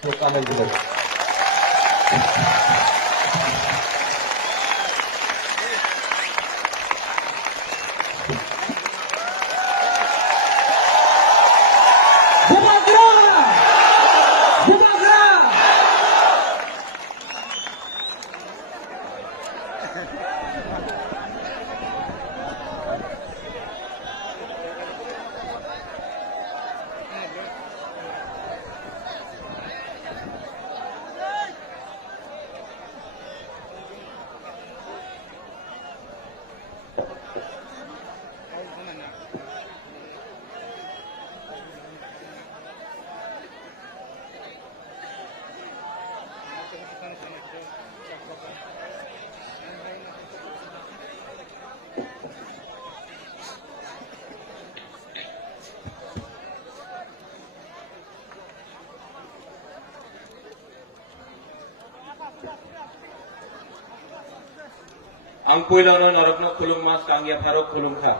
Kanan Village. Ang puilanon narapna kulung mas kangya farok kulung kha.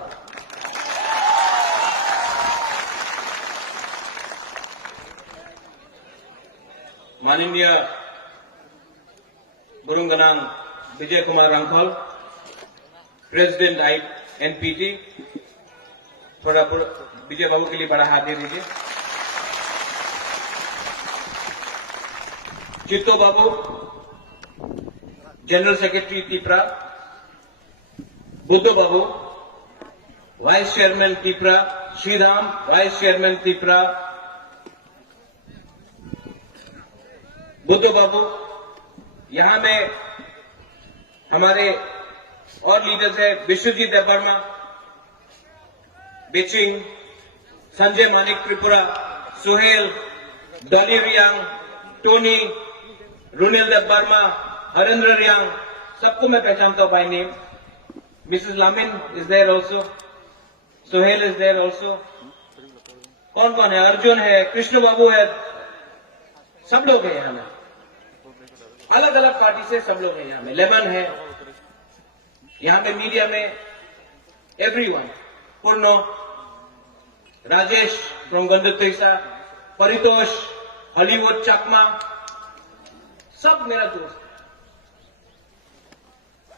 माननीय बुरुंगनांग Vijay Kumar Rankhal, president NPT, थोड़ा विजय बाबू के लिए बड़ा हाथ दे दीजिए। Chitto babu, general secretary Tipra, Buddho babu, vice chairman Tipra, Shriram vice chairman Tipra, Buddho babu, यहां में हमारे और लीडर्स है विश्वजीत वर्मा, बिचिंग, संजय मानिक त्रिपुरा, सुहेल, डॉली रियांग, टोनी, रुनेल वर्मा, हरेंद्र रियांग, सबको मैं पहचानता हूं by name. Mrs Lamin is there also, Suhel is there also. कौन कौन है? अर्जुन है, कृष्ण बाबू है, सब लोग हैं यहां में, अलग अलग पार्टी से सब लोग हैं यहां में। लेमन है यहां पे, मीडिया में everyone, Purno, Rajesh from Gandatwisa, Paritosh, Hollywood Chakma, सब मेरा दोस्त।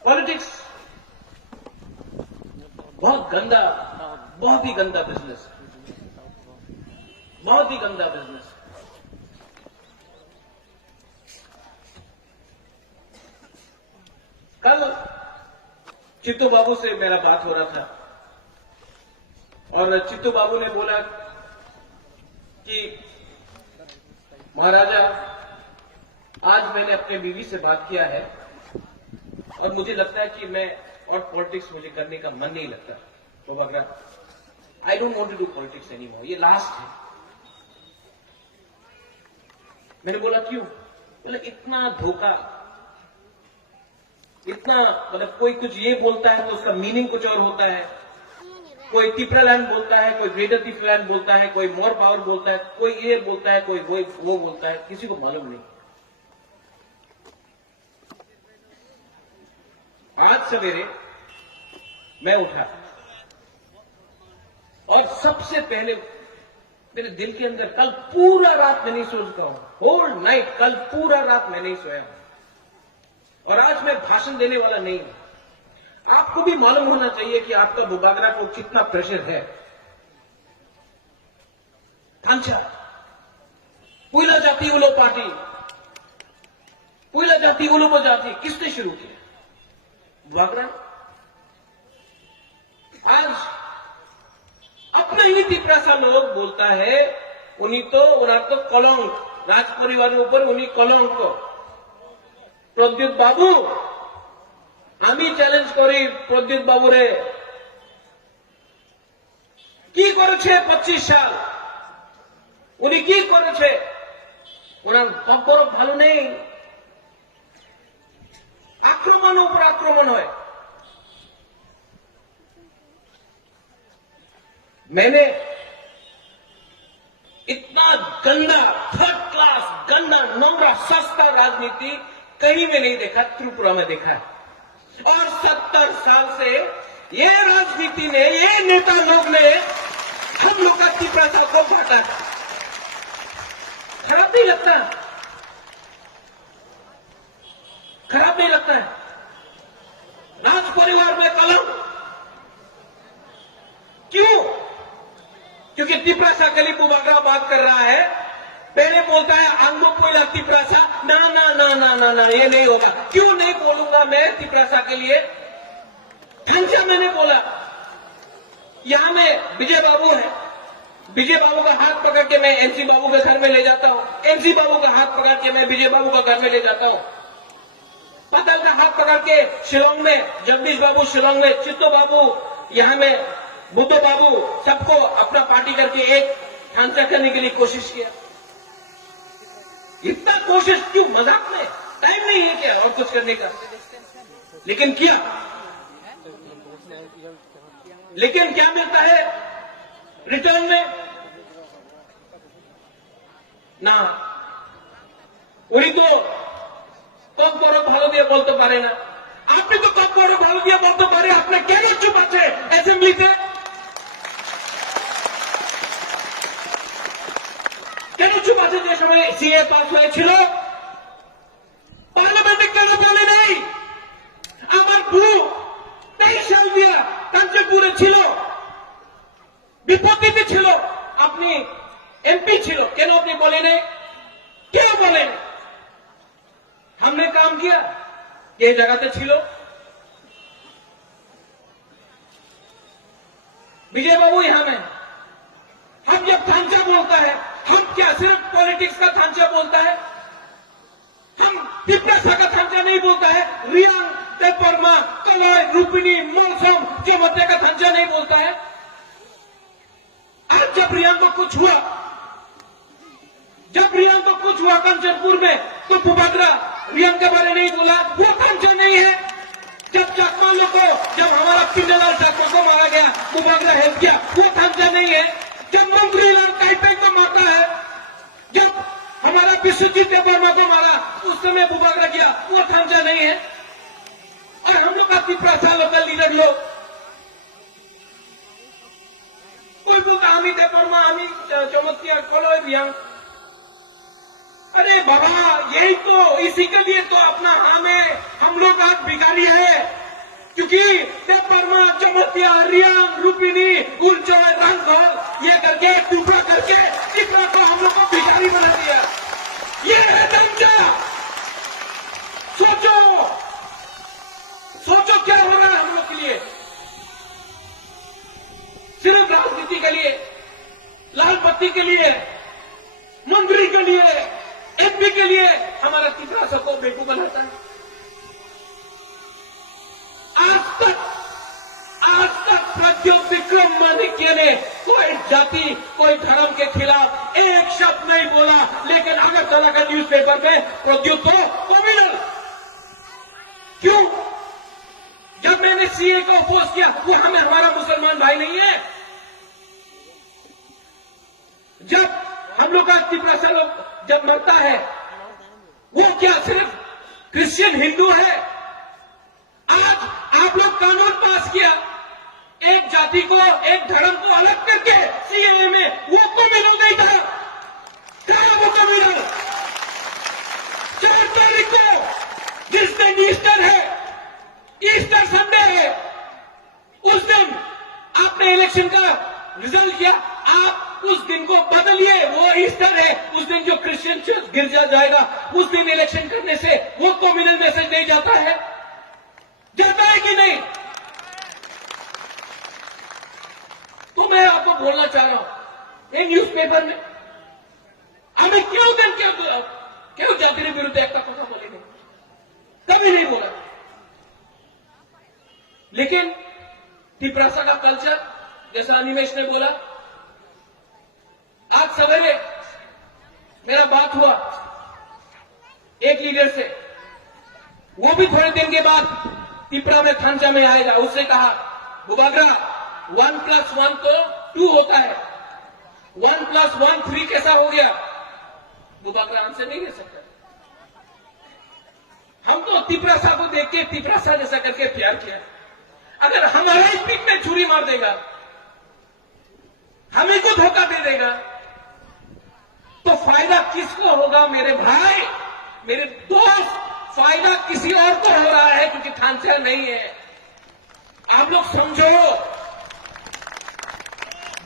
पॉलिटिक्स बहुत गंदा, बहुत ही गंदा बिजनेस, बहुत ही गंदा बिजनेस। कल चित्तू बाबू से मेरा बात हो रहा था और चित्तू बाबू ने बोला कि महाराजा, आज मैंने अपने बीवी से बात किया है और मुझे लगता है कि मैं और पॉलिटिक्स मुझे करने का मन नहीं लगता। तो वगैरह I don't want to do politics any more, ये लास्ट है। मैंने बोला क्यों? बोला इतना धोखा, इतना, मतलब कोई कुछ ये बोलता है तो उसका मीनिंग कुछ और होता है। कोई तिपरा लैंड बोलता है, कोई ग्रेटर तिपरा लैंड बोलता है, कोई मोर पावर बोलता है, कोई ये बोलता है, कोई वो बोलता है, किसी को मालूम नहीं। आज सवेरे मैं उठा और सबसे पहले मेरे दिल के अंदर, कल पूरा रात मैं नहीं सो चुका हूं, होल नाइट, कल पूरा रात मैं नहीं सोया और आज मैं भाषण देने वाला नहीं हूं। आपको भी मालूम होना चाहिए कि आपका बुबागरा को कितना प्रेशर है। थांचा पुइला जाति उलो पार्टी, पुइला जाति उलो जाति किसने शुरू किया? बुबागरा। आज अपना ही तिपरा सा लोग बोलता है उन्हीं तो कलंक, राज परिवार ऊपर उन्हीं कलंक। प्रद्युत बाबू, আমি চ্যালেঞ্জ করি প্রদ্যুৎ বাবুরে, কি করেছে 25 সাল, উনি কি করেছে? ওনার বড় ভালো নেই, আক্রমণ উপর আক্রমণ হয়। मैंने इतना गंदा, थर्ड क्लास, गंदा, नोंगरा, सस्ता राजनीति कहीं में नहीं देखा, त्रिपुरा में देखा है। और 70 साल से ये राजनीति ने, ये नेता लोग ने हम लोग का त्रिपुरा को बांटा है। खराब नहीं लगता? जाता है। राज परिवार में कलंक क्यों? क्योंकि तिपरासा के लिए बुबागरा बात कर रहा है, पहले बोलता है आंगो कोयला तिपरासा, ना ना ना ना ना ना, ये नहीं होगा। क्यों नहीं बोलूंगा मैं तिपरासा के लिए? ढंचा मैंने बोला। यहां में विजय बाबू है, विजय बाबू का हाथ पकड़ के मैं एमसी बाबू के घर में ले जाता हूं, एमसी बाबू का हाथ पकड़ के मैं विजय बाबू का घर में ले जाता हूं, पतल का हाथ पकड़ के शिलोंग में जगदीश बाबू, शिलोंग में चित्तो बाबू, यहां में बुद्धो बाबू, सबको अपना पार्टी करके एक ढांचा करने के लिए कोशिश किया। इतना कोशिश क्यों? मजाक में टाइम नहीं है क्या और कुछ करने का? लेकिन किया। लेकिन क्या मिलता है रिटर्न में? ना उड़ी तो कब बड़ो भालो दिया बोलते पारे ना। आपने तो कब बड़ो भालो दिया बोलते पारे, आपने क्या चुप আছে অ্যাসেম্বলিতে? কেন চুপ আছে? যে সময় সিএ পাস হয়েছিল পার্লামেন্টে কেন বলে নেই? আমার গুরু 23 সাল দিয়া কাঞ্চনপুরে ছিল, বিপত্তিতে ছিল, আপনি এমপি ছিল, কেন আপনি বলে নেই? কেন বলেন? हमने काम किया, ये जगह छिलो। विजय बाबू यहां में हम जब थांचा बोलता है, हम क्या सिर्फ पॉलिटिक्स का थांचा बोलता है? हम तिपरासा का थांचा नहीं बोलता है, रियांग, देवबर्मा, कलय, रूपिणी, मौसम, चमत्ते का थांचा नहीं बोलता है। आज जब रियांग को कुछ हुआ, जब रियांग को कुछ हुआ कांचनपुर में, तो बुबागरा रियांग के बारे नहीं बोला, वो थांचा नहीं है। जब चाकमा को, जब हमारा पिंडलाल चाकमा को मारा गया, बुबागरा हेल्प किया, वो थांचा नहीं है। जब मंत्रीलाल काइपेंग को मारता है, जब हमारा विश्वजीत देवबर्मा को मारा, उस समय बुबागरा किया, वो थांचा नहीं है। और हम लोग का तिपरासा लोकल लीडर लोग कोई बोलता हमी देवबर्मा, हमी चौमतिया, कलय, रियांग। अरे बाबा, यही तो, इसी के लिए तो अपना हमें हम लोग आज भिखारी है, क्योंकि देवबर्मा, चमतिया, रियांग, रूपिणी, उलचोय, रंगघर, ये करके टुकड़ा करके तिपरा को हम लोग को भिखारी बना दिया। ये है ढांचा। सोचो, सोचो क्या हो रहा है हम लोग के लिए? सिर्फ राजनीति के लिए, लाल बत्ती के लिए, मंत्री के लिए, एमपी के लिए हमारा तिपरासा को बेवकूफ बनाता है। आज तक प्रद्युत विक्रम माणिक्य ने कोई जाति, कोई धर्म के खिलाफ एक शब्द नहीं बोला, लेकिन अगरतला का न्यूज़पेपर में प्रद्युत तो कम्युनल। क्यों? जब मैंने सीए को अपोज किया, वो हमारा मुसलमान भाई नहीं है। जब हम लोग का तिपरासा लोग जब मरता है, वो क्या सिर्फ क्रिश्चियन हिंदू है? आज आप लोग कानून पास किया, एक जाति को, एक धर्म को अलग करके सीएए में, वो कम्युनल नहीं था। क्या वो कम्युनल? 4 तारीख को जिस दिन ईस्टर है, ईस्टर संडे है, उस दिन आपने इलेक्शन का रिजल्ट किया, आप उस दिन को बदलिए, वो ईस्टर है, उस दिन जो क्रिश्चियन चर्च गिरजा जाएगा, उस दिन इलेक्शन करने से वो कम्युनल मैसेज नहीं जाता है? जाता है कि नहीं? तो मैं आपको बोलना चाह रहा हूं, ये न्यूज़पेपर में हमें क्यों जाति विरुद्ध एक कथा बोलेंगे? कभी नहीं बोला। लेकिन तिपरासा का कल्चर, जैसा अनिमेश ने बोला, आज सवेरे मेरा बात हुआ एक लीडर से, वो भी थोड़े दिन के बाद तिपरा में थांचा में आएगा। उससे कहा, बुबागरा 1+1 तो 2 होता है, 1+1 3 कैसा हो गया? बुबागरा आंसर नहीं दे सकता। हम तो तिपरासा को देख के तिपरासा जैसा करके प्यार किया। अगर हमारा स्पीच में छुरी मार देगा, हमें को धोखा दे देगा, तो फायदा किसको होगा? मेरे भाई, मेरे दोस्त, फायदा किसी और को हो रहा है क्योंकि खानसेन नहीं है। आप लोग समझो,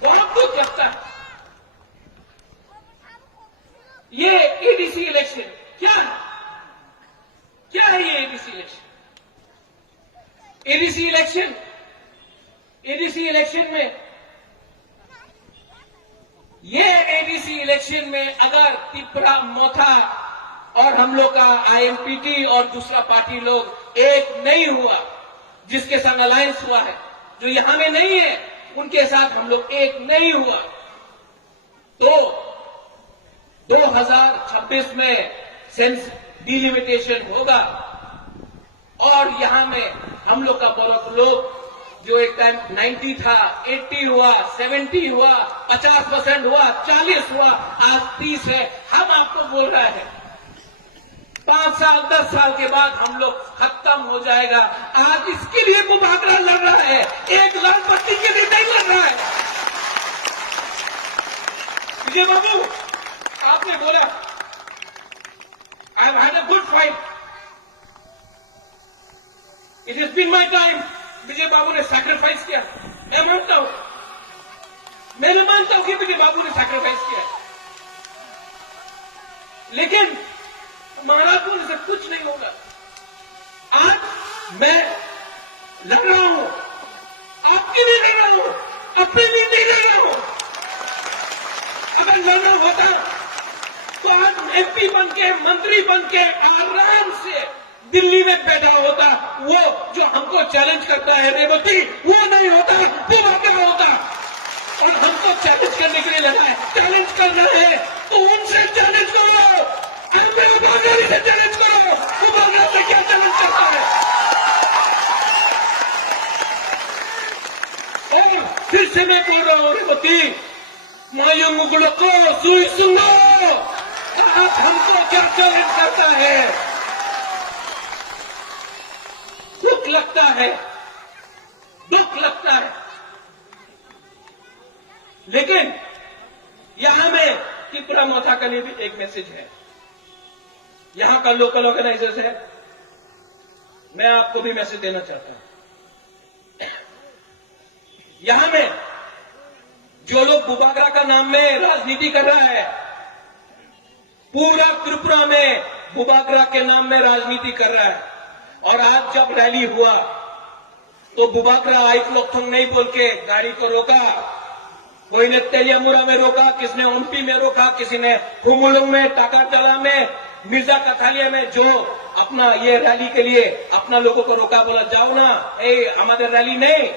बहुत दुख लगता है। ये एडीसी इलेक्शन क्या है? क्या है ये एडीसी इलेक्शन? एडीसी इलेक्शन में अगर त्रिपुरा मोथा और हम लोग का आईएमपीटी और दूसरा पार्टी लोग एक नहीं हुआ, जिसके साथ अलायंस हुआ है, जो यहां में नहीं है उनके साथ हम लोग एक नहीं हुआ, तो 2026 में सेंस डिलिमिटेशन होगा और यहां में हम लोग का बहुत लोग जो एक टाइम 90 था, 80 हुआ, 70 हुआ, 50% हुआ, 40 हुआ, आज 30 है। हम आपको बोल रहे हैं 5 साल 10 साल के बाद हम लोग खत्म हो जाएगा। आज इसके लिए मुबाकरा लड़ रहा है, एक लड़पट्टी के लिए नहीं लड़ रहा है। विजय बाबू, आपने बोला I have had a good fight, it has been my time. Vijay Babu ने सैक्रिफाइस किया, मैं मानता हूं कि विजय बाबू ने सैक्रिफाइस किया, लेकिन महाराजपुर से कुछ नहीं होगा। आज मैं लड़ रहा हूं, आपके लिए लड़ रहा हूं, अपने लिए नहीं लड़ रहा हूं। अगर लड़ना होता तो आज एमपी बन के, मंत्री बन के आराम से दिल्ली में बैठा होता। वो जो हमको चैलेंज करता है रेवती, वो नहीं होता, मुबाकरा होता। और हमको चैलेंज करने के लिए लगा है, चैलेंज करना है तो उनसे चैलेंज करो, मुबाकरा से चैलेंज करो। मुबाकरा से क्या चैलेंज करता है? और फिर से मैं बोल रहा हूं रेवती, मायूंगुड़ो को सुई सुनो, आज हमको क्या चैलेंज करता है? दुख लगता है, दुख लगता है। लेकिन यहां में त्रिपुरा मोथा के लिए भी एक मैसेज है, यहां का लोकल ऑर्गेनाइजर्स है, मैं आपको भी मैसेज देना चाहता हूं। यहां में जो लोग बुबागरा का नाम में राजनीति कर रहा है, पूरा त्रिपुरा में बुबागरा के नाम में राजनीति कर रहा है। और आज जब रैली हुआ तो बुबागरा आइकलोथोंग नहीं बोल के गाड़ी को रोका, कोई ने तेलियामुरा में रोका, किसने उम्पी में रोका, किसी ने हुमुलुंग में, टाकाटला में, मिर्जा कथालिया में, जो अपना ये रैली के लिए अपना लोगों को रोका, बोला जाओ ना, हमारे रैली नहीं,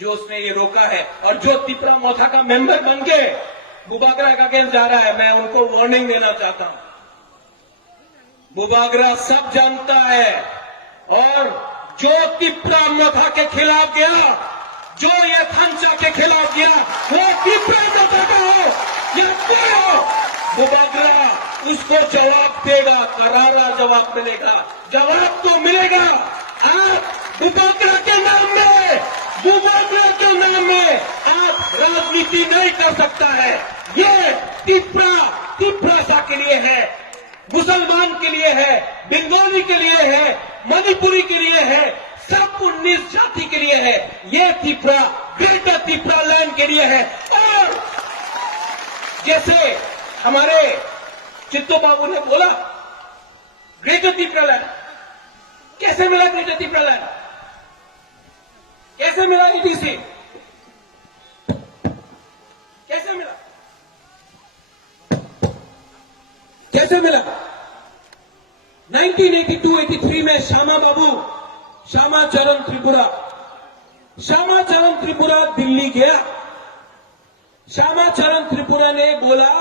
जो उसने ये रोका है। और जो त्रिपुरा मोथा का मेंबर बन के बुबागरा का अगेंस्ट जा रहा है, मैं उनको वार्निंग देना चाहता हूं। बुबागरा सब जानता है, और जो त्रिपुरा मोथा के खिलाफ गया, जो ये थांचा के खिलाफ गया, वो त्रिपुरा मोथा का हो या कोई हो, बुबागरा उसको जवाब देगा, करारा जवाब मिलेगा, जवाब तो मिलेगा। आप बुबागरा के नाम में आप राजनीति नहीं कर सकता है। ये त्रिपुरा सा के लिए है, मुसलमान के लिए है, बंगाली के लिए है, मणिपुरी के लिए है, सब 19 जाति के लिए है। ये त्रिपुरा ग्रेटर त्रिपुरा लैंड के लिए है। और जैसे हमारे चित्तो बाबू ने बोला, ग्रेटर त्रिपुरा लैंड कैसे मिला? ग्रेटर त्रिपुरा लैंड कैसे मिला? ईटीसी कैसे मिला? कैसे मिला? 1982-83 में श्यामाचरण त्रिपुरा दिल्ली गया। श्यामाचरण त्रिपुरा ने बोला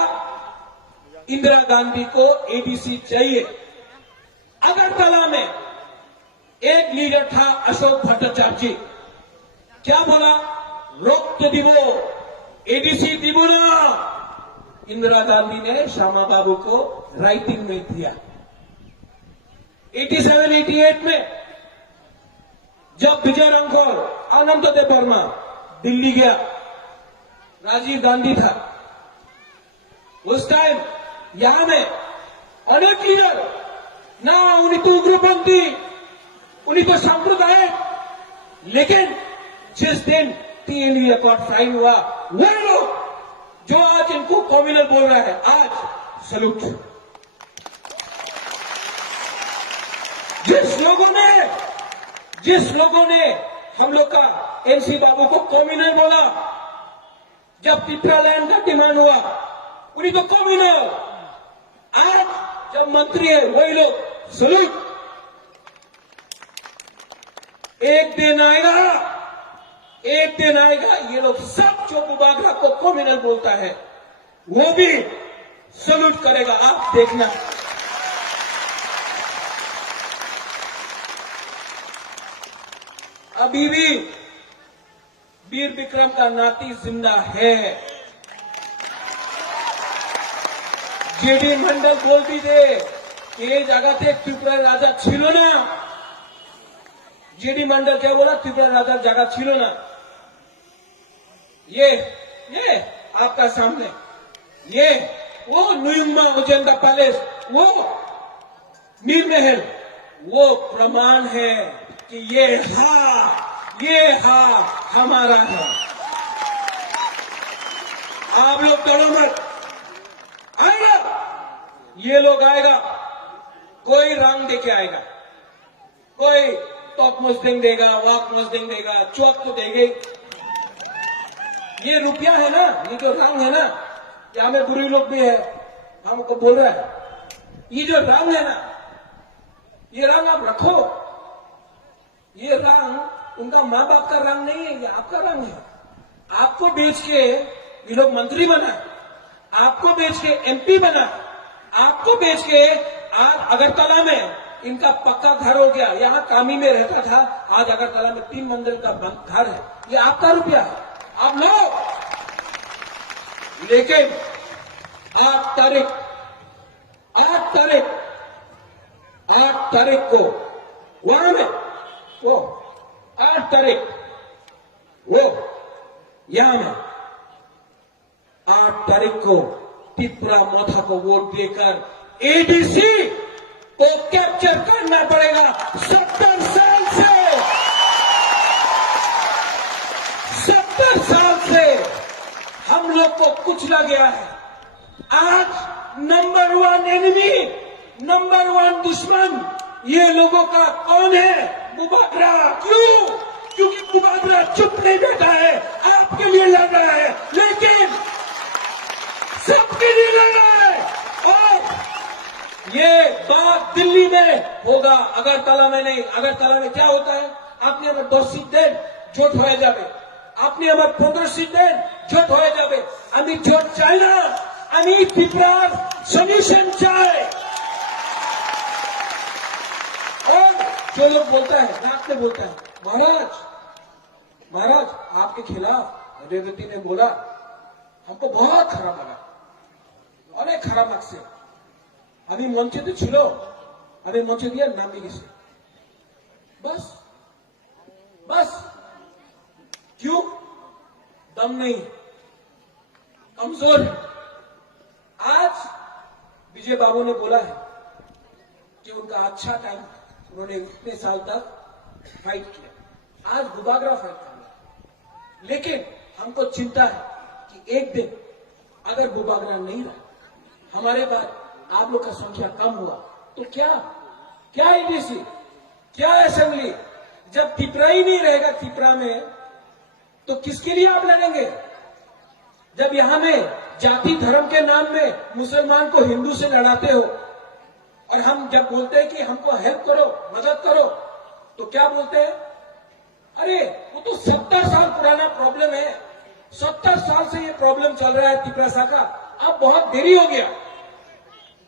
इंदिरा गांधी को एडीसी चाहिए। अगरतला में एक लीडर था अशोक भट्टाचार्य, क्या बोला? रोक तो दिवो, एडीसी दिवो ना। इंदिरा गांधी ने श्यामा बाबू को राइटिंग में दिया। 87-88 में जब विजय रामखोर, आनंददेव वर्मा दिल्ली गया, राजीव गांधी था उस टाइम, यहां में अनेक लीडर ना उन्हीं तो उग्रपंथी, उन्हीं तो सांप्रदायिक, लेकिन जिस दिन TNV अकॉर्ड साइन हुआ, वो लोग जो आज इनको कॉम्युनल बोल रहा है, आज सलूट। जिस लोगों ने हम लोग का NC बाबू को कॉम्युनल बोला, जब त्रिपुरा लैंड का डिमांड हुआ, उन्हीं तो कॉम्युनल, आज जब मंत्री है वही लोग सलूट। एक दिन आएगा ये लोग सब जो बुबागरा को कॉम्युनल बोलता है वो भी सलूट करेगा, आप देखना। अभी भी वीर विक्रम का नाती जिंदा है। जेडी मंडल बोल भी दे ये जगह त्रिपुरा राजा छिलो ना। जेडी मंडल क्या बोला? त्रिपुरा राजा जगह छिलो ना। ये आपका सामने ये वो नुयुम्मा उजेंदा पैलेस, वो मीर महल, वो प्रमाण है कि ये हमारा है। आप लोग डरो मत, आएगा ये लोग, आएगा कोई रंग देके आएगा, कोई टॉप मुस्लिम देगा, वाक मुस्लिम देगा, चौक तो देंगे। ये रुपया है ना, ये जो रंग है ना, यहाँ में बुरी लोग भी है, हमको बोल रहा है, ये जो रंग है ना, ये रंग आप रखो। ये रंग उनका माँ बाप का रंग नहीं है, ये आपका रंग है। आपको बेच के ये लोग मंत्री बना, आपको बेच के MP बना, आपको बेच के आज अगरतला में इनका पक्का घर हो गया। यहाँ कामी में रहता था, आज अगरतला में 3 मंजिल का घर है। ये आपका रुपया है, आप लो। लेकिन 8 तारीख को वहां में वो 8 तारीख वो यहां में 8 तारीख को त्रिपुरा मोथा को वोट देकर ADC को कैप्चर करना पड़ेगा। 70 साल से हम लोग को कुचला गया है। आज नंबर 1 एनिमी, नंबर 1 दुश्मन ये लोगों का कौन है? बुबागरा। क्यों? क्योंकि बुबागरा चुप नहीं बैठा है, आपके लिए लड़ रहा है, लेकिन सबके लिए लड़ रहा है। और ये बात दिल्ली में होगा, अगरतला में नहीं। अगरतला में क्या होता है? आपने अगर 10 सीट दें जोट हो जाए, আপনি আবার 15 सीट दें जोट हो जाए। আমি जोट চাই না, আমি ত্রিপুরার सॉल्यूशन चाहे। और जो लोग बोलता है, रात में बोलता है, महाराज आपके खिलाफ रेवती ने बोला, हमको बहुत खराब लगा, অনেক খারাপ লাগছে। আমি মঞ্চেতে ছিল, আমি মঞ্চে দিয়ে নামিয়ে গেছি, बस क्यों? दम नहीं, कमजोर। आज विजय बाबू ने बोला है कि उनका अच्छा टाइम, उन्होंने इतने साल तक फाइट किया, आज बुबागरा फाइट कर रहा। लेकिन हमको चिंता है कि एक दिन अगर बुबागरा नहीं रहा, हमारे बाद आप लोग का संख्या कम हुआ तो क्या ADC, क्या असेंबली? जब त्रिपुरा ही नहीं रहेगा त्रिपुरा में, तो किसके लिए आप लड़ेंगे? जब यहां में जाति धर्म के नाम में मुसलमान को हिंदू से लड़ाते हो, और हम जब बोलते हैं कि हमको हेल्प करो, मदद करो, तो क्या बोलते हैं? अरे वो तो 70 साल पुराना प्रॉब्लम है, 70 साल से ये प्रॉब्लम चल रहा है त्रिपुरा का, अब बहुत देरी हो गया।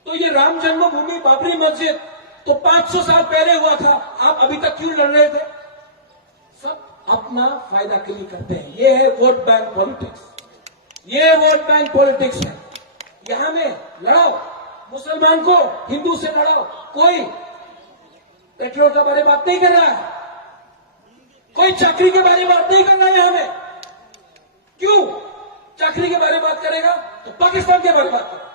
तो ये राम जन्मभूमि बाबरी मस्जिद तो 500 साल पहले हुआ था, आप अभी तक क्यों लड़ रहे थे? सब अपना फायदा के लिए करते हैं। ये है वोट बैंक पॉलिटिक्स, ये वोट बैंक पॉलिटिक्स है। यहां में लड़ाओ, मुसलमान को हिंदू से लड़ाओ, कोई पेट्रोल के बारे में बात नहीं कर रहा है, कोई चाकरी के बारे में बात नहीं कर रहा है। यहां में क्यों चाकरी के बारे में बात करेगा? तो पाकिस्तान के बारे में बात करेगा।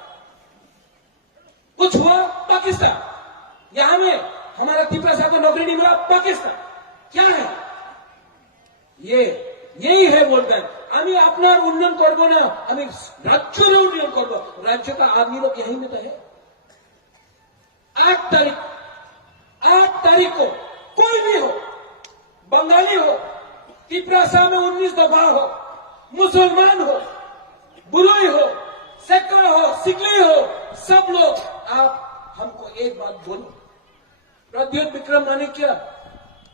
कुछ हुआ पाकिस्तान, यहां में हमारा तिपरासा को नौकरी नहीं मिला, पाकिस्तान क्या है ये? यही है বলবেন আমি আপনার উন্নয়ন করব না, আমি রাজ্যের উন্নয়ন করব। রাজ্য का आदमी लोग यही में तो है। 8 तारीख को कोई भी हो, बंगाली हो, तिपरासा में 19 दफा हो, मुसलमान हो, बुलोई हो, सेकरा हो, सिकली हो, सब लोग आप हमको एक बात बोलो, प्रद्योत विक्रम माणिक्य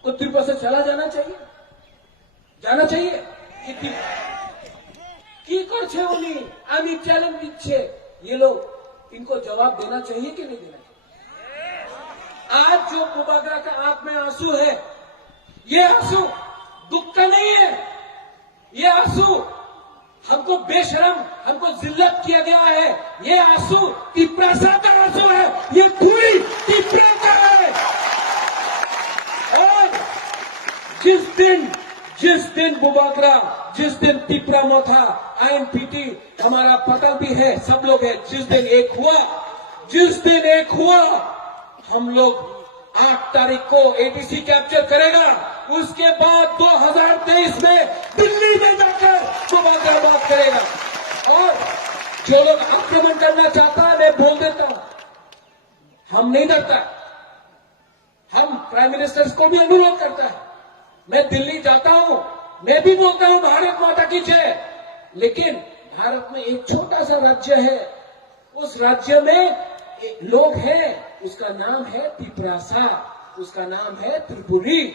को तिपरासा चला जाना चाहिए, जाना चाहिए কি করছে উনি? আমি চ্যালেঞ্জ দিচ্ছে, ये लोग इनको जवाब देना चाहिए कि नहीं देना चाहिए? आज जो बुबागरा का आंख में आंसू है, ये आंसू दुख का नहीं है, ये आंसू हमको बेशरम, हमको जिल्लत किया गया है, ये आंसू तिपरासा का आंसू है, ये पूरी तिपरा का है। और जिस दिन बुबागरा, जिस दिन तिपरा मोथा, आईएमपीटी, हमारा पटल भी है, सब लोग है, जिस दिन एक हुआ हम लोग 8 तारीख को एटीसी कैप्चर करेगा। उसके बाद 2023 में दिल्ली में जाकर बुबागरा बात करेगा। और जो लोग आक्रमण करना चाहता है, मैं बोल देता हूं, हम नहीं डरता। हम प्राइम मिनिस्टर को भी अनुरोध करता है, मैं दिल्ली जाता हूं, मैं भी बोलता हूं भारत माता की जय, लेकिन भारत में एक छोटा सा राज्य है, उस राज्य में लोग हैं, उसका नाम है तिपरासा, उसका नाम है त्रिपुरी,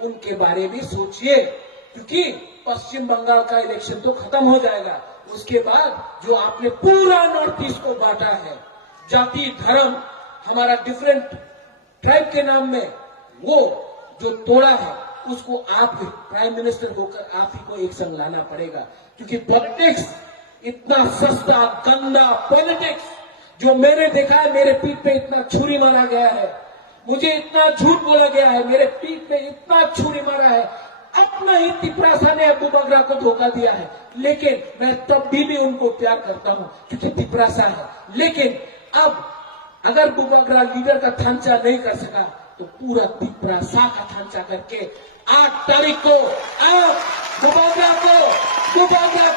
उनके बारे में सोचिए, क्योंकि पश्चिम बंगाल का इलेक्शन तो खत्म हो जाएगा। उसके बाद जो आपने पूरा नॉर्थ ईस्ट को बांटा है, जाति धर्म, हमारा डिफरेंट ट्राइब के नाम में वो जो तोड़ा है, उसको आप प्राइम मिनिस्टर होकर आप ही को एक संग लाना पड़ेगा। क्योंकि पॉलिटिक्स इतना सस्ता गंदा पॉलिटिक्स जो मैंने देखा है, मेरे पीठ पे इतना छुरी मारा गया है, मुझे इतना झूठ बोला गया है, मेरे पीठ पे इतना छुरी मारा है, अपना ही तिपरासा ने बुबागरा को धोखा दिया है, लेकिन मैं तब भी उनको प्यार करता हूं क्योंकि तिपरासा है। लेकिन अब अगर बुबागरा लीडर का थांचा नहीं कर सका, तो पूरा तिपरासा का थांचा करके 8 तारीख को आप बुबागरा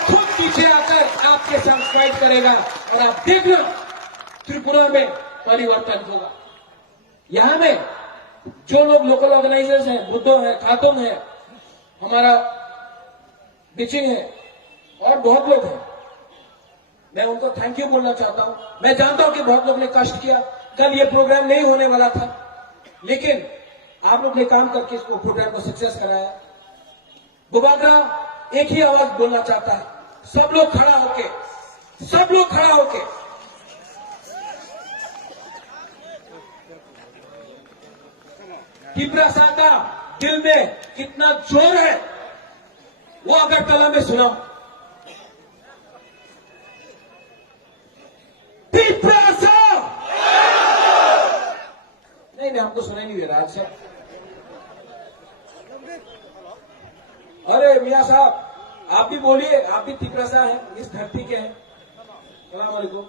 खुद पीछे आकर आपके साथ फाइट करेगा, और आप देखना त्रिपुरा में परिवर्तन होगा। यहां में जो लोग लोकल ऑर्गेनाइजर्स हैं, बुद्धो है, खातुम है, हमारा बिचिंग है, और बहुत लोग हैं, मैं उनको थैंक यू बोलना चाहता हूं। मैं जानता हूं कि बहुत लोग ने कष्ट किया, कल ये प्रोग्राम नहीं होने वाला था, लेकिन आप लोग ने काम करके इसको प्रोग्राम को सक्सेस कराया। बुबागरा एक ही आवाज बोलना चाहता है, सब लोग खड़ा होके तिपरासा का दिल में कितना जोर है वो अगरतला में सुनाओ। तिपरासा नहीं, हमको सुनाई नहीं दे रहा आज से। अरे मियां साहब, आप भी बोलिए, आप भी तिपरासा हैं, इस धरती के हैं। सलाम वालेकुम।